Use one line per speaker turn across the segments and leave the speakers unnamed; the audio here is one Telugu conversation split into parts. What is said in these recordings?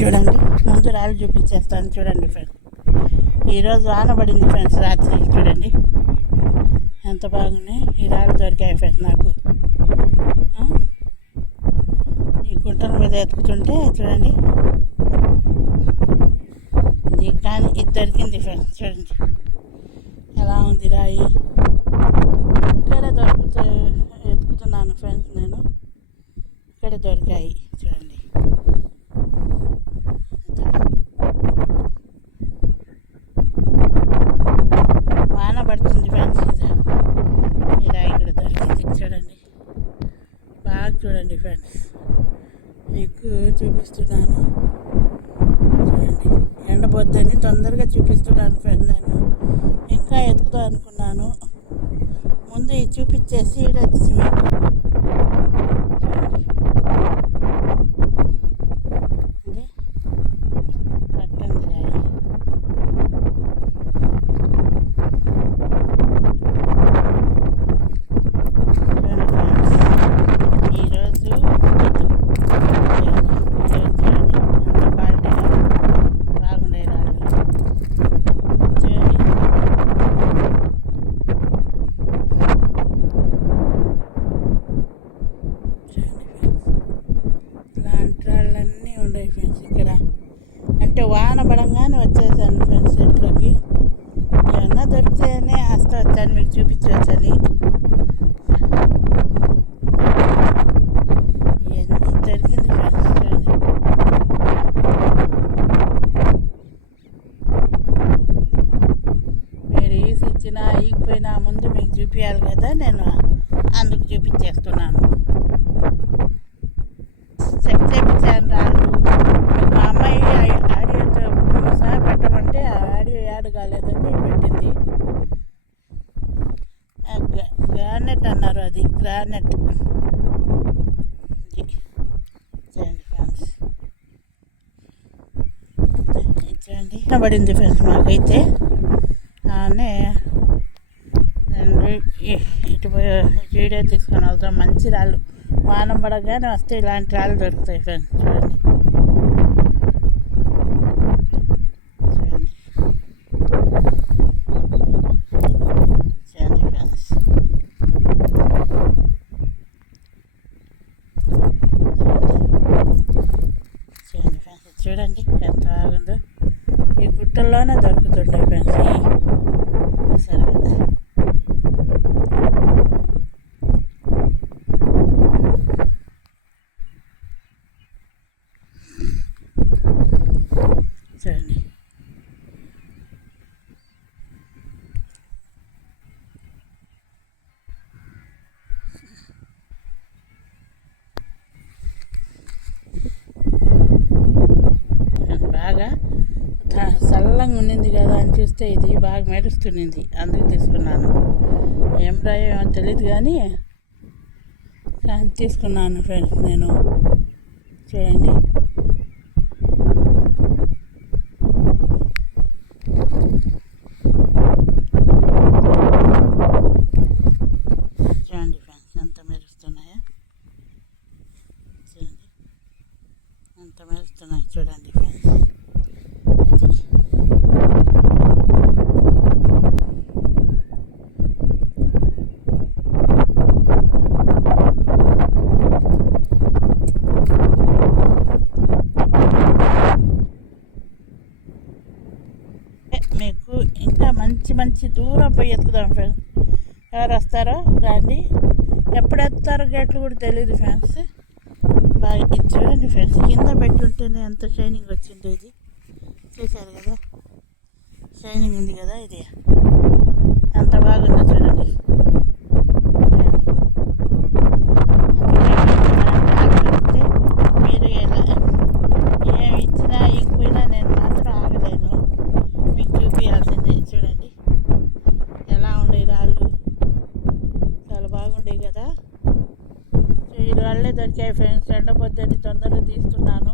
చూడండి ముందు రాళ్ళు చూపించేస్తాను చూడండి ఫ్రెండ్స్ ఈరోజు వాన పడింది ఫ్రెండ్స్ రాత్రి చూడండి. ఎంత బాగున్నాయి ఈ రాళ్ళు దొరికాయి ఫ్రెండ్స్ నాకు. ఈ గుంటల మీద ఎత్తుకుతుంటే చూడండి. ఇది కానీ ఇది దొరికింది ఫ్రెండ్స్ చూడండి. ఎలా ఉంది రాయి? ఇక్కడ దొరుకుతూ ఎత్తుకుతున్నాను ఫ్రెండ్స్ నేను. ఇక్కడ దొరికాయి చూడండి వాన పడుతుంది ఫ్రెండ్స్ ఇది ఇలా ఇక్కడ దొరికింది చూడండి బాగా చూడండి ఫ్రెండ్స్. మీకు చూపిస్తున్నాను. చూడండి. ఎండబొద్దని తొందరగా చూపిస్తున్నాను ఫ్రెండ్ నేను. ఇంకా ఎత్తుకుతా అనుకున్నాను. ముందు ఇది చూపించేసి ఈడ వచ్చి మీకు చూడండి ఇది పట్టంది రాయి చూడండి ఫ్రెండ్స్ ఈరోజు ఇది చూడండి ఈరోజు చూడండి ఎంత క్వాలిటీగా బాగుండే రాళ్ళు చూడండి చూడండి ఫ్రెండ్స్ ఇలాంటి రాళ్ళన్నీ ఉన్నాయి ఫ్రెండ్స్ ఇక్కడ అంటే వాన పడంగానే వచ్చేసాను ఫ్రెండ్స్ ఇంట్లోకి ఏమన్నా దొరికితేనే వస్తా వచ్చాను మీకు చూపించవచ్చని. దొరికింది ఫ్రెండ్స్ చూడండి. మీరు ఈసి ఇచ్చినా ఈగిపోయినా ముందు మీకు చూపించాలి కదా నేను అందుకు చూపించేస్తున్నాను. చెక్ చేయించాను రాళ్ళు మా అమ్మాయి ఆ- ఆడియోతో సహా పెట్టమంటే ఆ ఆడియో యాడ్ కాలేదని పెట్టింది. గ్రానెట్ గ్రానైట్ అన్నారు అది గ్రానైట్. చూడండి ఫ్రెండ్స్. చూడండి పడింది ఫ్రెండ్స్ మాకైతే. అనే ఇటు వీడియో తీసుకొని వెళ్తాం మంచి రాళ్ళు. వానం పడగానే వస్తే ఇలాంటి రాళ్ళు దొరుకుతాయి ఫ్రెండ్స్ చూడండి చూడండి ఫ్రెండ్స్ చూడండి ఎంత బాగుందో. ఈ గుట్టల్లోనే దొరుకుతుండే ఫ్రెండ్స్. సరే చూసారు కదా. చూడండి. అయితే ఇది బాగా మెరుస్తుంది అందుకు తీసుకున్నాను. ఏం రాయో తెలియదు కానీ కానీ తీసుకున్నాను ఫ్రెండ్స్ నేను. చూడండి ఫ్రెండ్స్ ఎంత మెరుస్తున్నాయో చూడండి ఎంత మెరుస్తున్నాయి చూడండి ఫ్రెండ్స్ అది ఏ, మీకు ఇంకా మంచి మంచి దూరం పోయి ఎత్తుకుదాం ఫ్రెండ్స్ ఎవరు వస్తారో రండి. ఎప్పుడు ఎత్తుతారో గేట్లు కూడా తెలియదు ఫ్రెండ్స్ బాగా ఇది చూడండి ఫ్రెండ్స్ కింద పెట్టుంటేనే ఎంత షైనింగ్ వచ్చిందో ఇది. చూశారు కదా? షైనింగ్ ఉంది కదా ఇది. ఎంత బాగుందో చూడండి చూడండి. అందుకే మీరు ఎలా ఏమి ఇచ్చినా ఇకపోయినా నేను మాత్రం ఆగలేను మీకు చూపించాల్సిందే చూడండి ఎలా ఉండే రాళ్ళు చాలా బాగుండే కదా సో ఈ ఓకే ఫ్రెండ్స్ ఎండపోద్దని తొందరగా తీస్తున్నాను.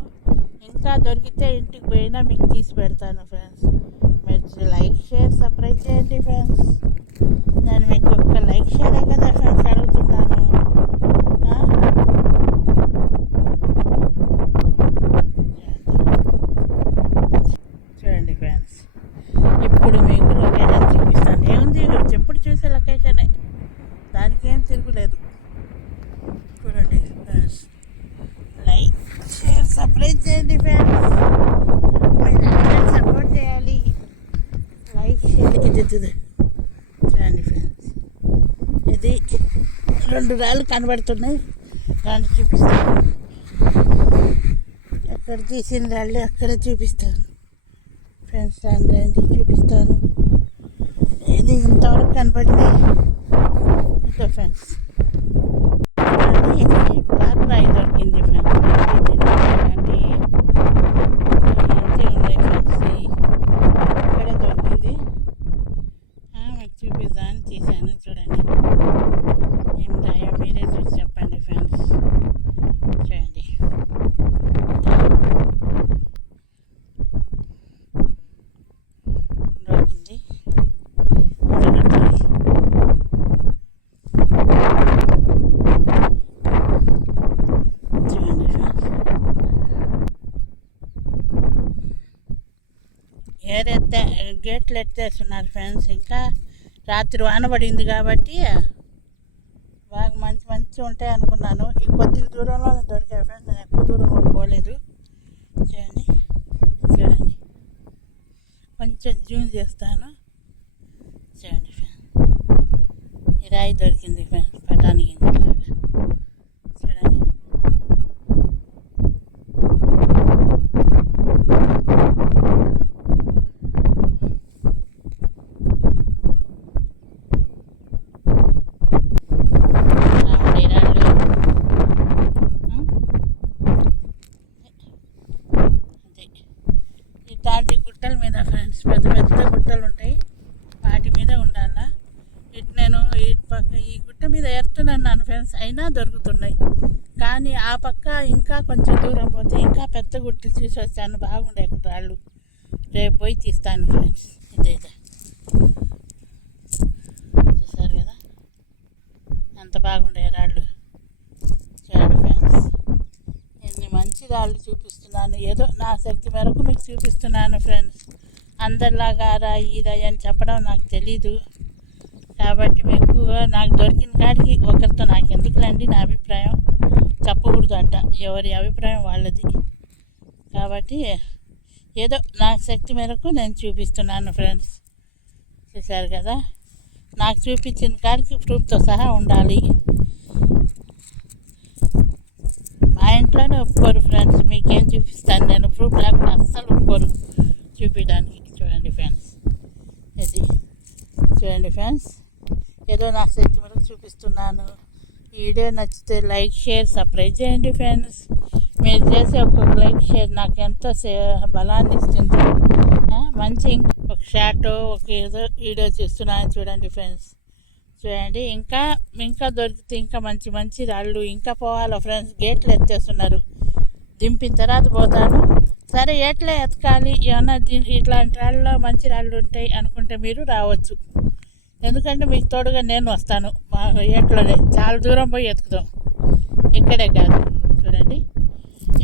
ఇంకా దొరికితే ఇంటికి పోయినా మీకు తీసి పెడతాను ఫ్రెండ్స్. మీరు లైక్ షేర్ సబ్స్క్రైబ్ చేయండి ఫ్రెండ్స్. నేను మీకు ఒక్క లైక్ షేరే కదా ఫ్రెండ్స్ మంచిది చూడండి ఫ్రెండ్స్ ఇది రెండు రాళ్ళు కనబడుతున్నాయి. దాన్ని చూపిస్తాను. ఎక్కడ తీసిన రాళ్ళు అక్కడ చూపిస్తాను. ఫ్రెండ్స్ రండి రండి చూపిస్తాను. ఇది ఇంతవరకు కనబడినాయి ఇంకో ఫ్రెండ్స్ ఇది బ్లాక్ రాయి దొరికింది ఫ్రెండ్స్ ఇది ఇలాంటి మంచిగా ఉన్నాయి ఫ్రెండ్స్ ఇక్కడే దొరికింది ఆ, మీకు చూపిద్దామని తీశాను చూడండి ఏం రాయో మీరే చూసి చెప్పండి ఫ్రెండ్స్ చూడండి దొరికింది దొరికింది. చూడండి ఫ్రెండ్స్ ఏదైతే గేట్లు ఎత్తేస్తున్నారు ఫ్రెండ్స్. ఇంకా రాత్రి వాన పడింది కాబట్టి బాగా మంచి మంచి ఉంటాయి అనుకున్నాను. ఈ కొద్ది దూరంలో దొరికాయి ఫ్రెండ్స్. నేను ఎక్కువ దూరం కూడా పోలేదు. చూడండి చూడండి. కొంచెం జూమ్ చేస్తాను. చూడండి ఫ్రెండ్స్. ఈ రాయి దొరికింది ఫ్రెండ్స్ పటాని గింజలాగా చూడండి రాముడి రాళ్ళు ఉం? అదే ఇట్లాంటి గుట్టల మీద ఫ్రెండ్స్ పెద్ద పెద్ద గుట్టలు ఉంటాయి వాటి మీద ఉండాలా ఇటు నేను ఈ పక్క ఈ గుట్ట మీద ఎడుతున్నాను ఫ్రెండ్స్. అయినా దొరుకుతున్నాయి. కానీ ఆ పక్క ఇంకా కొంచెం దూరం పోతే ఇంకా పెద్ద గుట్టలు చూసి వచ్చాను. బాగుండే రాళ్ళు. రేపు పోయి తీస్తాను ఫ్రెండ్స్. ఇదైతే. చూసారు కదా? ఎంత బాగుండే రాళ్ళు. చూడండి ఫ్రెండ్స్. ఎన్ని మంచి రాళ్ళు చూపిస్తున్నాను. ఏదో నా శక్తి మేరకు మీకు చూపిస్తున్నాను ఫ్రెండ్స్. అందరిలాగా రా ఈ అని చెప్పడం నాకు తెలీదు. కాబట్టి ఎక్కువ నాకు దొరికిన కాడికి ఒకరితో నాకు ఎందుకులండి నా అభిప్రాయం చెప్పకూడదు అంట ఎవరి అభిప్రాయం వాళ్ళది. కాబట్టి ఏదో నా శక్తి మేరకు నేను చూపిస్తున్నాను ఫ్రెండ్స్. చూశారు కదా? నాకు చూపించిన కాడికి ప్రూఫ్తో సహా ఉండాలి. మా ఇంట్లోనే ఒప్పుకోరు ఫ్రెండ్స్. మీకేం చూపిస్తాను? నేను ప్రూఫ్ లేకుండా అస్సలు ఒప్పుకోరు చూపించడానికి. చూడండి ఫ్రెండ్స్. ఇది చూడండి ఫ్రెండ్స్. ఏదో నా శక్తి మేరకు చూపిస్తున్నాను. ఈ వీడియో నచ్చితే లైక్ షేర్ సబ్స్క్రైబ్ చేయండి ఫ్రెండ్స్. మీరు చేసే ఒక్కొక్క లైక్ షేర్ నాకు ఎంతో సే- బలాన్ని ఇస్తుంది. మంచి ఒక షార్ట్ ఒక ఏదో వీడియో చూస్తున్నాను చూడండి ఫ్రెండ్స్. చూడండి ఇంకా ఇంకా దొరికితే ఇంకా మంచి మంచి రాళ్ళు ఇంకా పోవాలో ఫ్రెండ్స్. గేట్లు ఎత్తేస్తున్నారు. దింపిన తర్వాత పోతాను. సరే ఎట్లా ఎతకాలి. ఏమన్నా దీ- ఇట్లాంటి రాళ్ళలో మంచి రాళ్ళు ఉంటాయి అనుకుంటే మీరు రావచ్చు. ఎందుకంటే మీకు తోడుగా నేను వస్తాను. మా ఏట్లోనే చాలా దూరం పోయి ఎత్తుకుతాం. ఇక్కడే కాదు. చూడండి.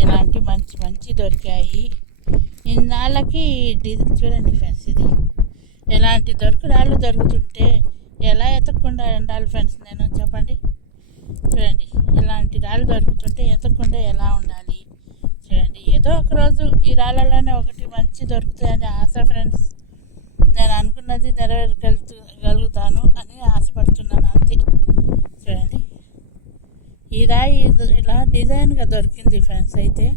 ఇలాంటి మంచి మంచి దొరికాయి. ఇన్నాళ్ళకి చూడండి ఫ్రెండ్స్ ఇది. ఇలాంటి దొరుకు రాళ్ళు దొరుకుతుంటే ఎలా ఎతకుండా ఉండాలి ఫ్రెండ్స్ నేను? చెప్పండి. చూడండి. ఇలాంటి రాళ్ళు దొరుకుతుంటే ఎతకుండా ఎలా ఉండాలి? చూడండి. ఏదో ఒక రోజు ఈ రాళ్ళలోనే ఒకటి మంచి దొరుకుతాయని ఆశ ఫ్రెండ్స్. నేను అనుకున్నది నెరవేరుకెళ్తూ గలుగుతాను అని ఆశపడుతున్నాను అంతే. చూడండి. ఈ రాయి ఇది- ఇలా డిజైన్గా దొరికింది ఫ్రెండ్స్ అయితే.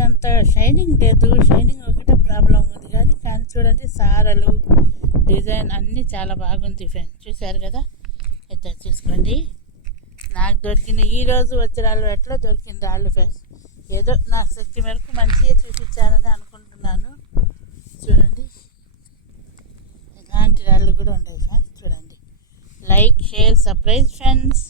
ఎంత షైనింగ్ లేదు. షైనింగ్ ఒకటే ప్రాబ్లం ఉంది కానీ కానీ చూడండి సారలు డిజైన్ అన్నీ చాలా బాగుంది ఫ్రెండ్స్. చూశారు కదా? అయితే చూసుకోండి. నాకు దొరికిన ఈరోజు వచ్చే రాళ్ళు ఎట్లా దొరికింది రాళ్ళు ఫ్రెండ్స్? ఏదో నా శక్తి మేరకు మంచిగా చూపించాలని అనుకుంటున్నాను. చూడండి. అలాంటి రాళ్ళు కూడా ఉండేవి ఫ్రెండ్స్ చూడండి. Like share surprise friends